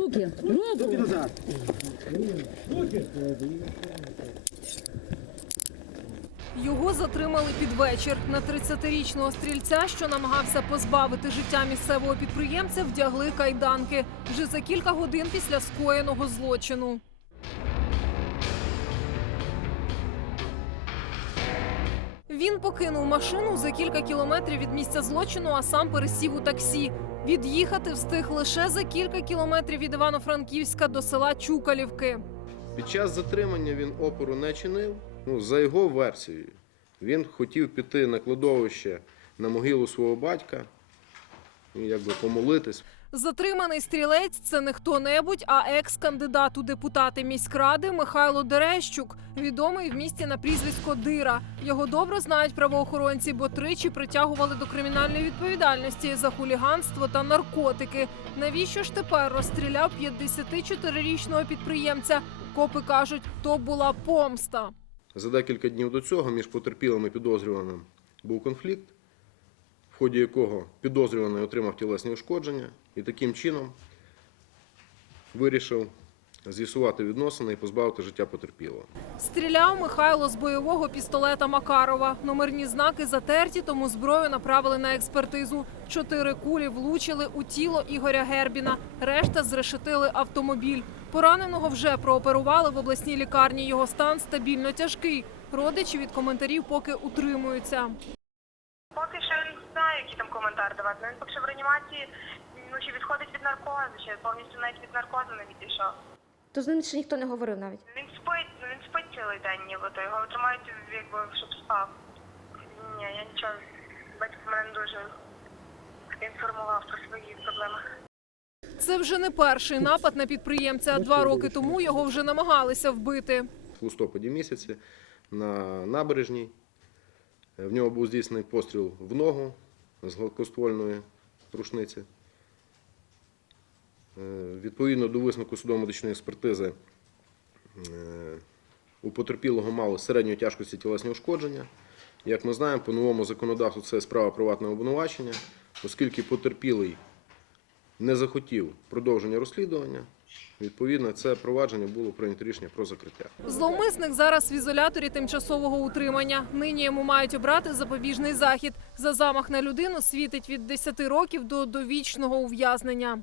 Руки, руку. назад. Його затримали під вечір. На 30-річного стрільця, що намагався позбавити життя місцевого підприємця, вдягли кайданки вже за кілька годин після скоєного злочину. Він покинув машину за кілька кілометрів від місця злочину, а сам пересів у таксі. Від'їхати встиг лише за кілька кілометрів від Івано-Франківська до села Чукалівки. Під час затримання він опору не чинив. Ну, за його версією, він хотів піти на кладовище на могилу свого батька, якби помолитись. Затриманий стрілець це не хто-небудь, а екс-кандидат у депутати міськради Михайло Дерещук, відомий в місті на прізвисько Дира. Його добре знають правоохоронці, бо тричі притягували до кримінальної відповідальності за хуліганство та наркотики. Навіщо ж тепер розстріляв 54-річного підприємця? Копи кажуть, то була помста. За декілька днів до цього між потерпілим і підозрюваним був конфлікт, ході якого підозрюваний отримав тілесні ушкодження і таким чином вирішив з'ясувати відносини і позбавити життя потерпілого. Стріляв Михайло з бойового пістолета Макарова. Номерні знаки затерті, тому зброю направили на експертизу. Чотири кулі влучили у тіло Ігоря Гербіна. Решта зрешетили автомобіль. Пораненого вже прооперували в обласній лікарні. Його стан стабільно тяжкий. Родичі від коментарів поки утримуються. Поки що я не знаю, коментар давати. Ну, Він поки що в реанімації ну, чи відходить від наркозу, чи повністю навіть від наркозу не відійшов. То з ним ще ніхто не говорив навіть. Він спить, ну він спить цілий день, нібито. Його тримають, якби, щоб спав. Ні, я нічого. Батько мене дуже інформував про свої проблеми. Це вже не перший напад на підприємця. Два роки тому його вже намагалися вбити. В листопаді місяці на набережній в нього був здійснений постріл в ногу з гладкоствольної рушниці. Е, Відповідно до висновку судово-медичної експертизи, е, у потерпілого мало середньої тяжкості тілесні ушкодження. Як ми знаємо, по новому законодавству це справа приватного обвинувачення, оскільки потерпілий не захотів продовження розслідування, відповідно, це провадження було прийнято рішення про закриття. Зловмисник зараз в ізоляторі тимчасового утримання. Нині йому мають обрати запобіжний захід. За замах на людину світить від 10 років до довічного ув'язнення.